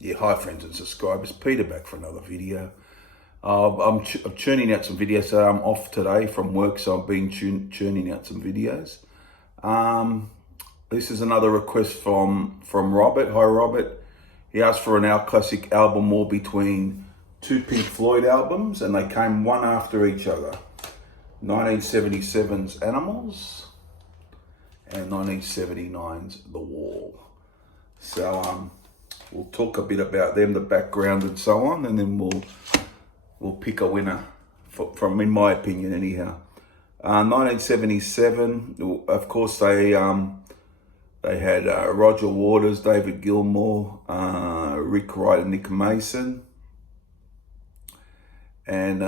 Yeah, hi friends and subscribers, Peter back for another video. I'm churning out some videos, so I'm off today from work, so I've been churning out some videos. Um, this is another request from Robert. Hi Robert. He asked for an Our Classic album war between two Pink Floyd albums, and they came one after each other. 1977's Animals and 1979's The Wall. So we'll talk a bit about them, the background and so on, and then we'll pick a winner from, in my opinion, anyhow. 1977, of course, they had Roger Waters, David Gilmour, Rick Wright, and Nick Mason, and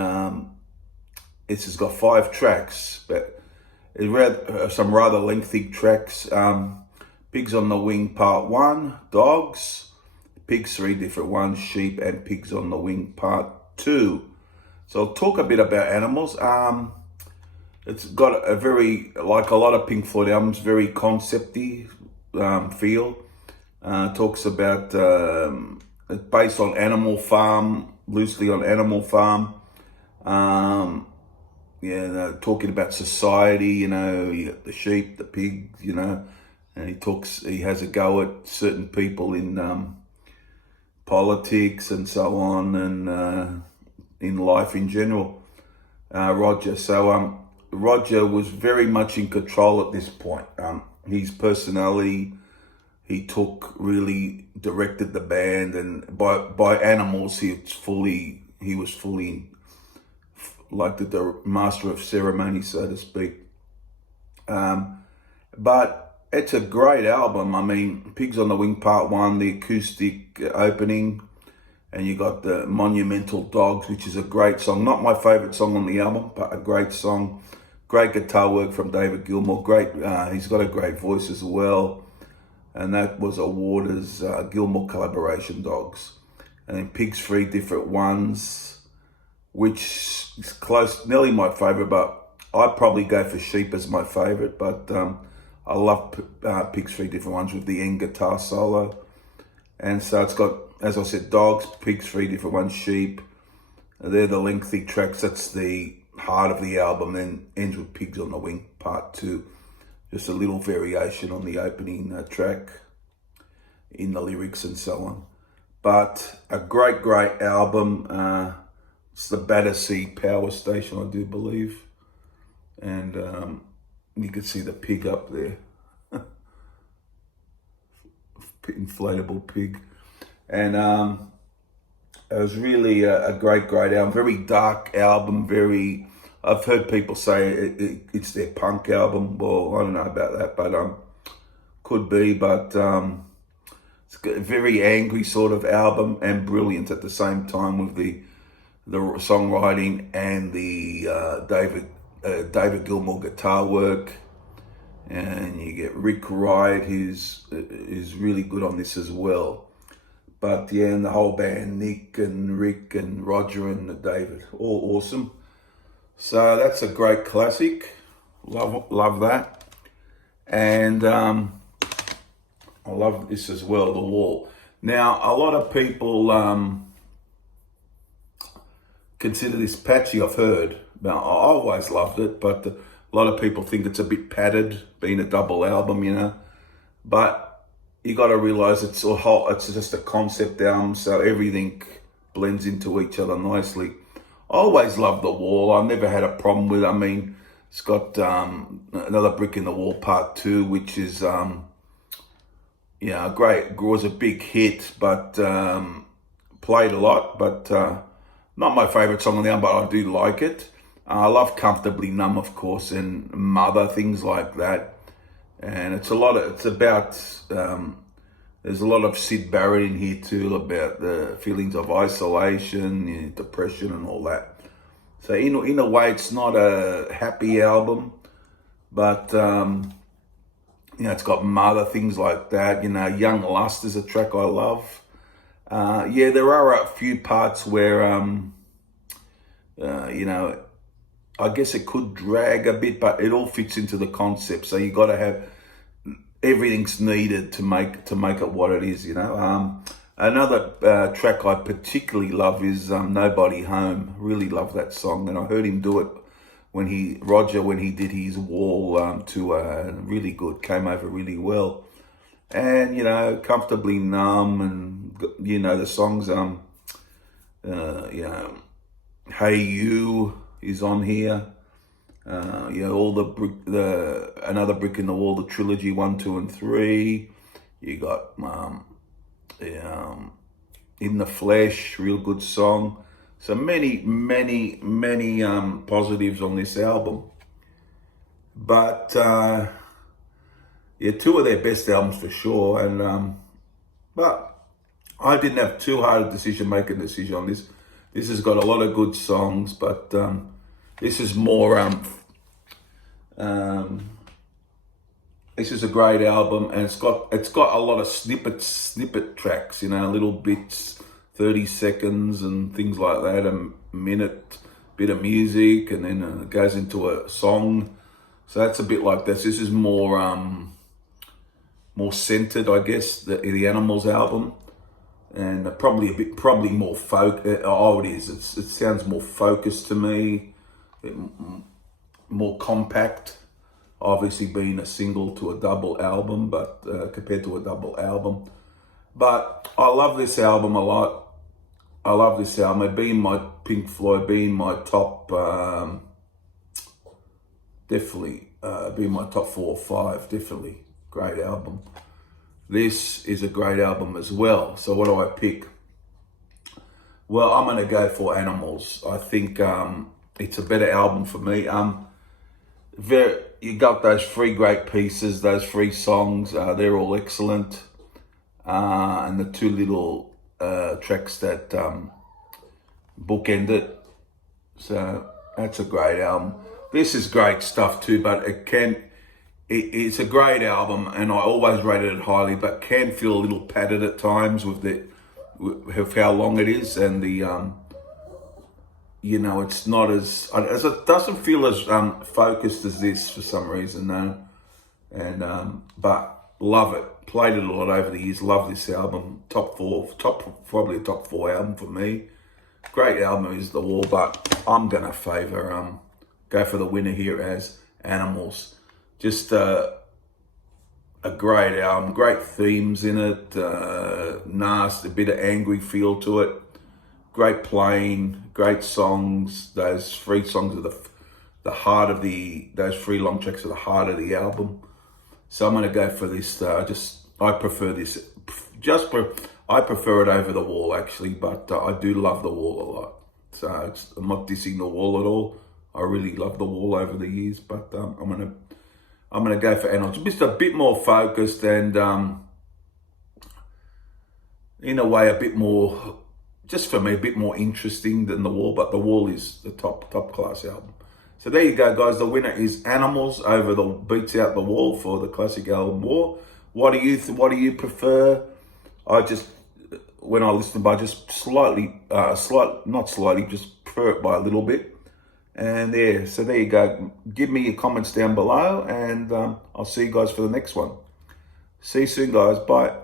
this has got 5 tracks, but it's some rather lengthy tracks. Pigs on the Wing Part 1, Dogs. Pigs, 3 different ones, Sheep, and Pigs on the Wing Part 2. So I'll talk a bit about Animals. It's got a very, like a lot of Pink Floyd albums, very concepty feel. Talks about, it's based on Animal Farm, loosely on Animal Farm. Talking about society, you got the sheep, the pigs, and he has a go at certain people in politics and so on, and in life in general. Roger. So Roger was very much in control at this point. His personality, he really directed the band, and by Animals, he was fully like the master of ceremony, so to speak. But it's a great album. I mean, Pigs on the Wing Part 1, the acoustic opening, and you got the monumental Dogs, which is a great song. Not my favourite song on the album, but a great song. Great guitar work from David Gilmour. He's got a great voice as well. And that was a Waters Gilmour collaboration, Dogs. And then Pigs, 3 different ones, which is close, nearly my favourite, but I'd probably go for Sheep as my favourite. But I love Pigs, 3 different ones with the end guitar solo. And so it's got, as I said, Dogs, Pigs, 3 different ones, Sheep. They're the lengthy tracks. That's the heart of the album. Then ends with Pigs on the Wing Part 2. Just a little variation on the opening track in the lyrics and so on. But a great, great album. It's the Battersea Power Station, I do believe. And you can see the pig up there. Inflatable pig. And it was really a great, great album. Very dark album. I've heard people say it's their punk album. Well, I don't know about that, but could be. But it's a very angry sort of album, and brilliant at the same time with the songwriting and the David Gilmour guitar work. And you get Rick Wright, who's really good on this as well. But yeah, and the whole band, Nick and Rick and Roger and David, all awesome. So that's a great classic. Love that. And I love this as well, The Wall. Now, a lot of people consider this patchy, I've heard. Now, I always loved it, but a lot of people think it's a bit padded, being a double album, But you got to realize it's just a concept album, so everything blends into each other nicely. I always loved The Wall. I never had a problem with it. I mean, it's got another Brick in the Wall Part 2, which is great. It was a big hit, but played a lot, but not my favourite song on the album, but I do like it. I love Comfortably Numb, of course, and Mother, things like that. And there's a lot of Syd Barrett in here too, about the feelings of isolation, depression and all that. So in a way, it's not a happy album, but it's got Mother, things like that. Young Lust is a track I love. There are a few parts where I guess it could drag a bit, but it all fits into the concept. So you got to have everything's needed to make it what it is, Another track I particularly love is Nobody Home. Really love that song, and I heard him do it when he did his Wall tour. Really good, came over really well. And, Comfortably Numb, and, the songs, Hey You is on here. All Another Brick in the Wall, the trilogy 1, 2, and 3. You got In the Flesh, real good song. So many positives on this album. But two of their best albums for sure. And but I didn't have too hard a decision on this. This has got a lot of good songs, but this is more this is a great album, and it's got a lot of snippet tracks, little bits, 30 seconds and things like that, a minute, bit of music, and then it goes into a song. So that's a bit like this. This is more centered, I guess, the Animals album, and probably more folk. Oh, it is. It sounds more focused to me, more compact. Obviously, being a single to a double album, but compared to a double album. But I love this album a lot. I love this album. It being my Pink Floyd, being my top, definitely being my top 4 or 5. Definitely great album. This is a great album as well. So what do I pick? Well, I'm going to go for Animals. I think it's a better album for me. You got those 3 great pieces, those 3 songs. They're all excellent. And the 2 little tracks that bookend it. So that's a great album. This is great stuff too, but it's a great album, and I always rated it highly, but can feel a little padded at times with how long it is, and the it's not as it doesn't feel as focused as this for some reason, no. And but love it. Played it a lot over the years. Love this album. Probably a top 4 album for me. Great album is The Wall, but I'm gonna go for the winner here as Animals. Just a great album, great themes in it, nasty, a bit of angry feel to it. Great playing, great songs. Those 3 songs are the heart of those 3 long tracks are the heart of the album. So I'm going to go for this. I prefer this. I prefer it over The Wall actually, but I do love The Wall a lot. So I'm not dissing The Wall at all. I really love The Wall over the years, but I'm gonna go for Animals. Just a bit more focused and in a way a bit more, just for me, a bit more interesting than The Wall. But The Wall is the top class album. So there you go, guys. The winner is Animals beats out The Wall for the classic album War. What do you prefer? When I listen by just just prefer it by a little bit. And so there you go. Give me your comments down below, and I'll see you guys for the next one. See you soon, guys. Bye.